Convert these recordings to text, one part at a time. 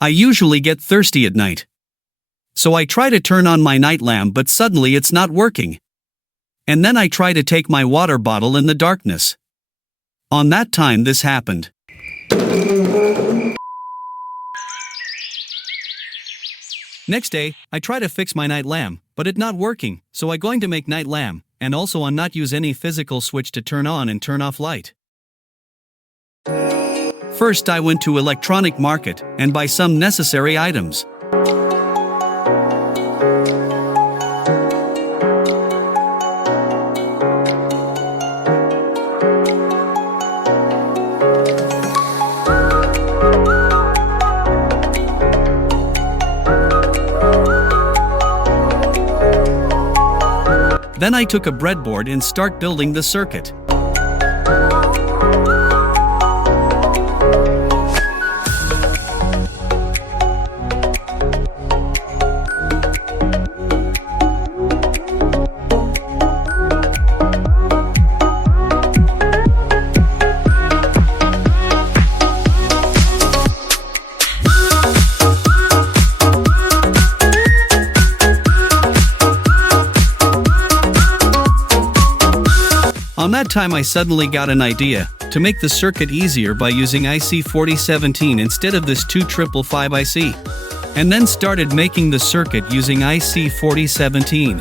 I usually get thirsty at night. So I try to turn on my night lamp, but suddenly it's not working. And then I try to take my water bottle in the darkness. On that time this happened. Next day, I try to fix my night lamp, but it not working, so I going to make night lamp, and also on not use any physical switch to turn on and turn off light. First I went to electronic market and buy some necessary items. Then I took a breadboard and start building the circuit. On that time I suddenly got an idea to make the circuit easier by using IC4017 instead of this 2555 IC. And then started making the circuit using IC4017.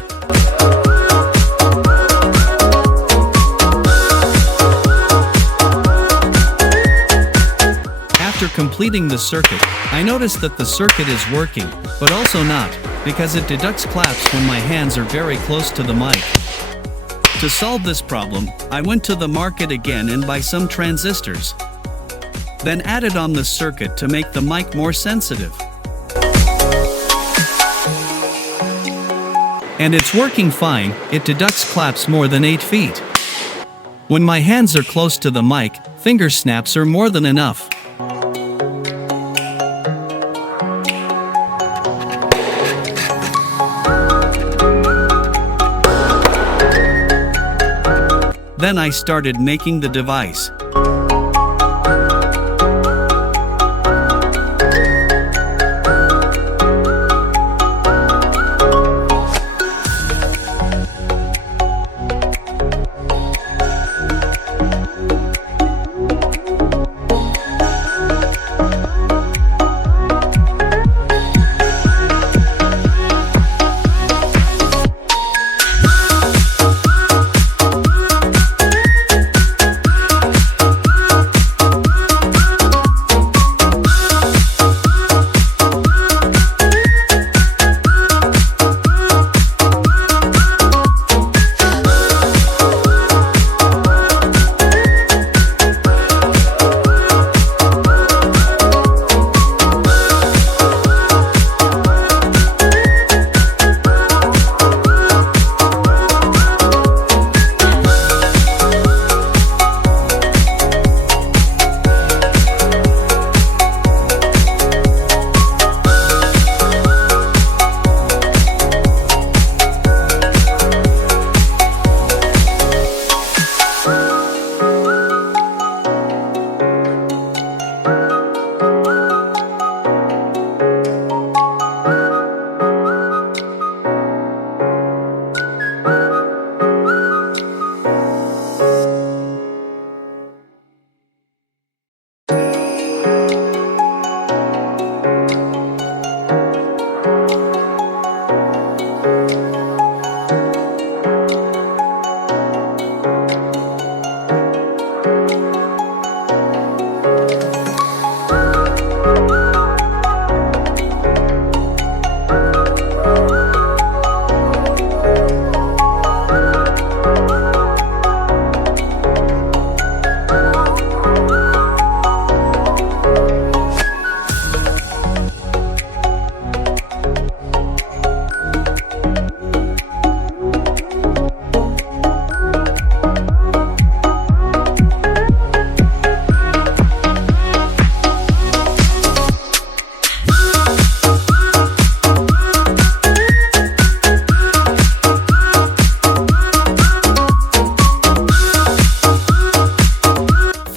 After completing the circuit, I noticed that the circuit is working, but also not, because it deducts claps when my hands are very close to the mic. To solve this problem, I went to the market again and buy some transistors. Then added on the circuit to make the mic more sensitive. And it's working fine, it deducts claps more than 8 feet. When my hands are close to the mic, finger snaps are more than enough. Then I started making the device.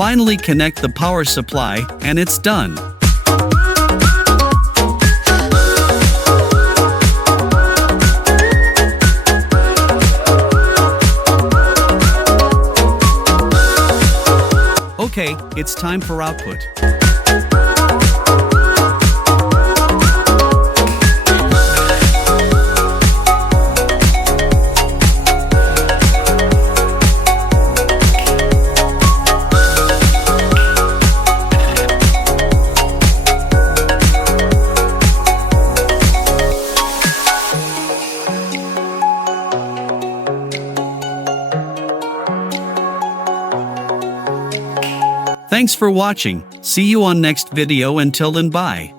finally connect the power supply, and it's done. Okay, it's time for output. Thanks for watching. See you on next video. Until then, bye.